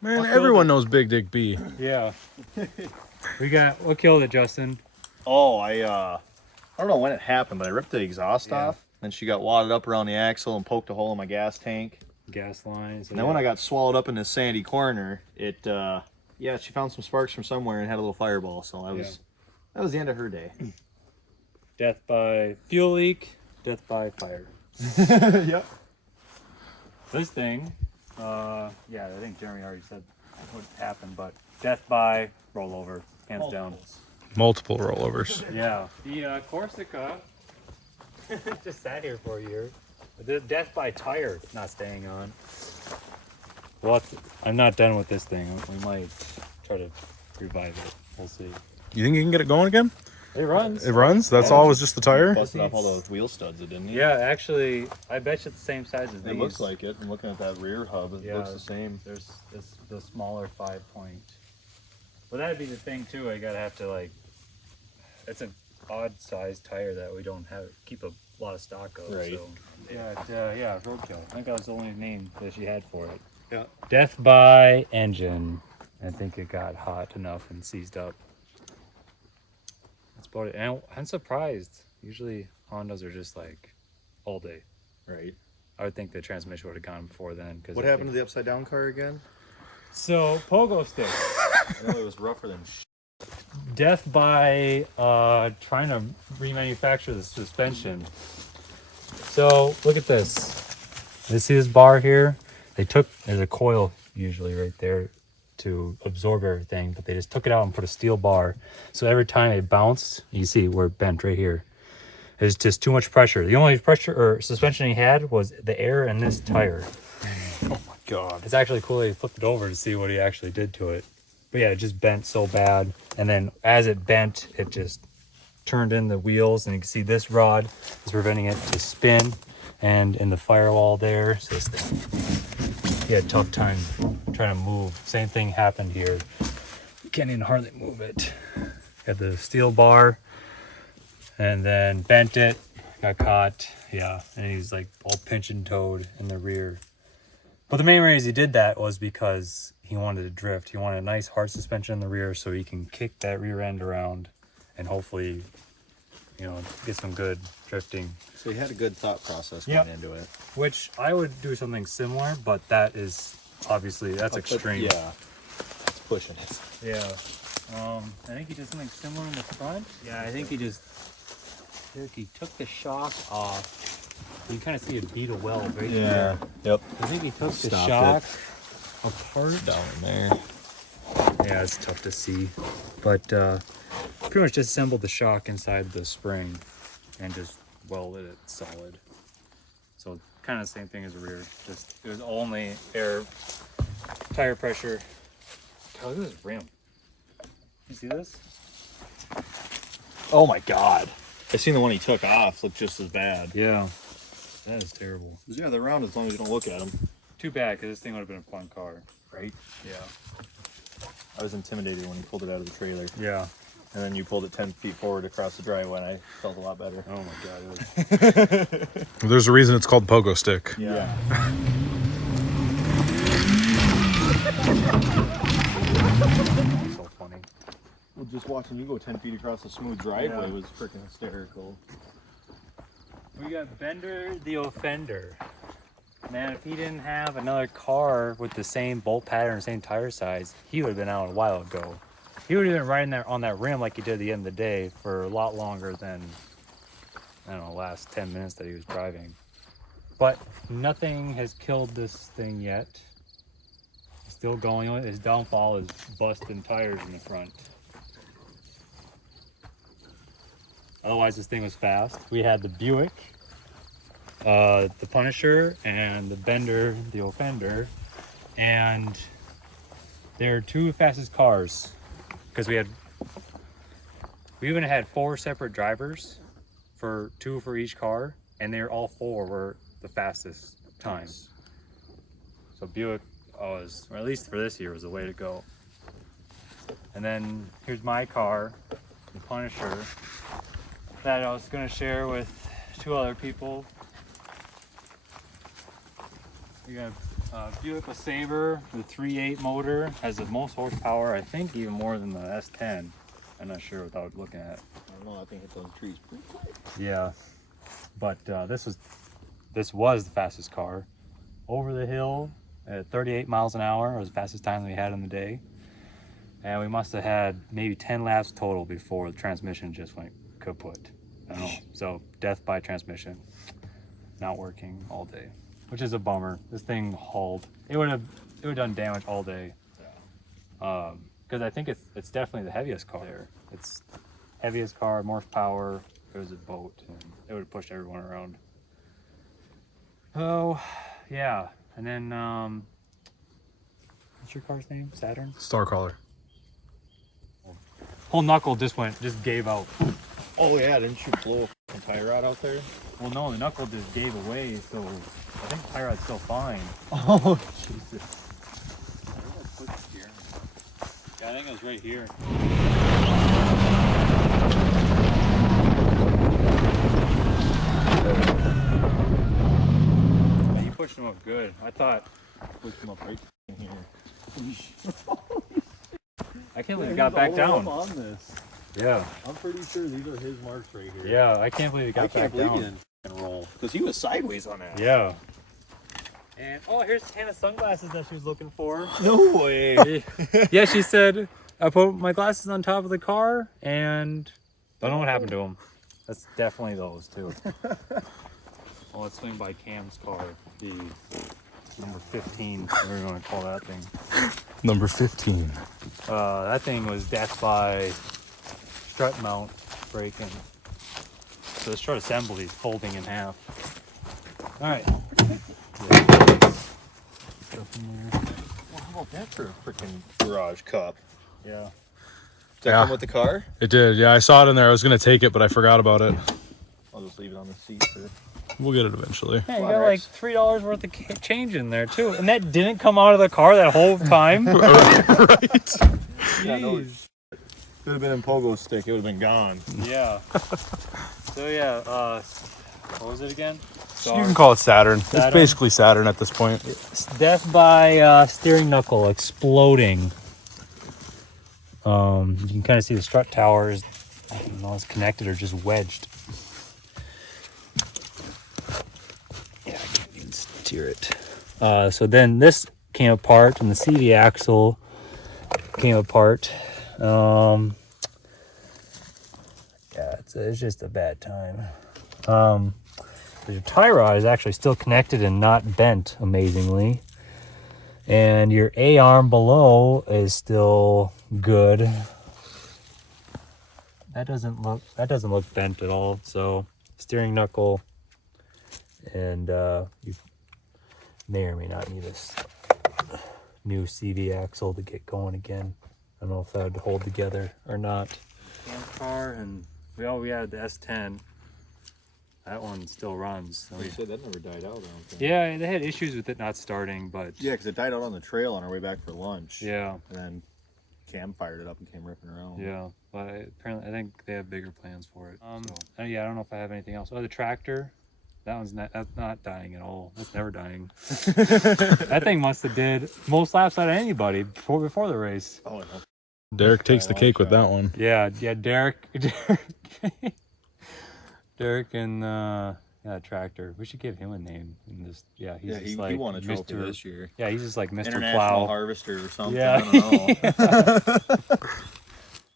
Man, everyone knows Big Dick B. Yeah. What killed it, Justin? Oh, I don't know when it happened, but I ripped the exhaust Yeah. off. Then she got wadded up around the axle and poked a hole in my gas tank. Gas lines. And then when I got swallowed up in this sandy corner, it yeah, she found some sparks from somewhere and had a little fireball. So that was the end of her day. Death by fuel leak, death by fire. Yep. This thing, yeah, I think Jeremy already said what happened, but death by rollover, hands down. Multiple rollovers. Yeah, the Corsica just sat here for a year. The death by tire not staying on. Well, I'm not done with this thing. We might try to revive it. We'll see. You think you can get it going again? It runs. It runs? That's all was just the tire? Busted off all those wheel studs, it didn't he? Yeah, actually, I bet you it's the same size as these. It looks like it. I'm looking at that rear hub. It looks the same. There's the smaller 5-point. Well, that'd be the thing too. I gotta have to like. It's an odd sized tire that we don't keep a lot of stock of. Right. So, yeah, roadkill. I think that was the only name that she had for it. Yeah. Death by engine. I think it got hot enough and seized up. That's about it. And I'm surprised. Usually Hondas are just like all day. Right. I would think the transmission would have gone before then. What happened to the upside down car again? So pogo stick. I know it was rougher than Death by trying to remanufacture the suspension. So look at this. You see this bar here? There's a coil usually right there to absorb everything, but they just took it out and put a steel bar. So every time it bounced, you see where it bent right here. It's just too much pressure. The only pressure or suspension he had was the air in this tire. Oh my god. It's actually cool he flipped it over to see what he actually did to it. But yeah, it just bent so bad. And then as it bent, it just turned in the wheels. And you can see this rod is preventing it to spin. And in the firewall there, it's this thing. He had a tough time trying to move. Same thing happened here. Can't even hardly move it. Got the steel bar and then bent it, got caught. Yeah, and he's like all pinch and toed in the rear. But the main reason he did that was because he wanted to drift. He wanted a nice hard suspension in the rear so he can kick that rear end around and hopefully, get some good drifting. So you had a good thought process going into it. Which I would do something similar, but that is obviously, that's extreme. Yeah, it's pushing it. Yeah. I think he did something similar in the front. Yeah, I think he took the shock off. You can kind of see it beat a weld right there. Yep. I think he took the Stopped shock apart. Down there. Yeah, it's tough to see. But pretty much disassembled the shock inside the spring and just welded it solid. So kind of the same thing as the rear. Just it was only air, tire pressure. God, look at this rim. You see this? Oh my god. I seen the one he took off look just as bad. Yeah. That is terrible. Yeah, they're round as long as you don't look at them. Too bad, because this thing would have been a fun car. Right? Yeah. I was intimidated when you pulled it out of the trailer. Yeah. And then you pulled it 10 feet forward across the driveway and I felt a lot better. Oh my god. It was... There's a reason it's called pogo stick. Yeah. So funny. Well, just watching you go 10 feet across a smooth driveway was freaking hysterical. We got Bender the Offender. Man, if he didn't have another car with the same bolt pattern, same tire size, he would have been out a while ago. He would have been riding there on that rim like he did at the end of the day for a lot longer than, I don't know, the last 10 minutes that he was driving. But nothing has killed this thing yet. It's still going. His downfall is busting tires in the front. Otherwise, this thing was fast. We had the Buick, the Punisher, and the Bender, the Offender, and they're two fastest cars because we even had 4 separate drivers for 2 for each car, and they're all 4 were the fastest times. So Buick was, or at least for this year, was the way to go. And then here's my car, the Punisher, that I was going to share with 2 other people. We got Buick LeSabre, the 3.8 motor, has the most horsepower, I think even more than the S10. I'm not sure without looking at it. I don't know, I think it those trees pretty quick. Yeah, but this was the fastest car. Over the hill at 38 miles an hour was the fastest time we had in the day. And we must have had maybe 10 laps total before the transmission just went kaput. I don't know. So death by transmission, not working all day, which is a bummer. This thing hauled. It would have done damage all day. Because I think it's definitely the heaviest car there. It's heaviest car, more power. It was a boat, and it would have pushed everyone around. Oh, yeah. And then what's your car's name? Saturn. Starcaller. Whole knuckle just gave out. Oh yeah, didn't you blow a tie rod out there? Well, no, the knuckle just gave away, so I think the tie rod's still fine. Oh Jesus. Yeah, I think it was right here. Yeah, you pushed him up good. I thought. Pushed him up right in here. I can't believe he got back down. On this. Yeah. I'm pretty sure these are his marks right here. Yeah, I can't believe he got I can't back believe down. he didn't roll. Because he was sideways on that. Yeah. And oh, here's Hannah's sunglasses that she was looking for. No way. Yeah, she said I put my glasses on top of the car and don't know what happened to them. That's definitely those too. Well, let's swing by Cam's car, the number 15, whatever we're going to call that thing. Number 15. That thing was death by strut mount breaking. So the strut assembly is folding in half. All right. Stuff in there. Well, how about that for a freaking garage cup? Yeah. Does that Yeah. come with the car? It did. Yeah, I saw it in there. I was going to take it, but I forgot about it. I'll just leave it on the seat for... We'll get it eventually. Yeah, you Come on, got like Rex. $3 worth of change in there too, and that didn't come out of the car that whole time. Right. Yeah, no, it would have been in pogo stick. It would have been gone. Yeah. So yeah, what was it again? You can call it Saturn. It's Saturn? basically Saturn at this point. Death by steering knuckle exploding. You can kind of see the strut towers, and all it's connected or just wedged. Yeah, I can't even steer it. So then this came apart, and the CV axle came apart. Yeah, it's just a bad time. Your tie rod is actually still connected and not bent, amazingly. And your A-arm below is still good. That doesn't look bent at all. So steering knuckle, and you may or may not need this new CV axle to get going again. I don't know if that would hold together or not. Cam's car, and we had the S10. That one still runs. So You said that never died out, I don't think. yeah, they had issues with it not starting, but Yeah, because it died out on the trail on our way back for lunch. yeah, And then Cam fired it up and came ripping around. yeah. But apparently, I think they have bigger plans for it. Yeah, I don't know if I have anything else. Oh, the tractor. That one's that's not dying at all. That's never dying. That thing must have did most laps out of anybody before the race. Oh, no. Derek takes the cake with that one. Yeah, Derek and yeah, tractor. We should give him a name. And just he's Yeah, just he like won a trophy Mr. this year. Yeah, he's just like Mr. International Plow. Harvester or something. Yeah. I don't know.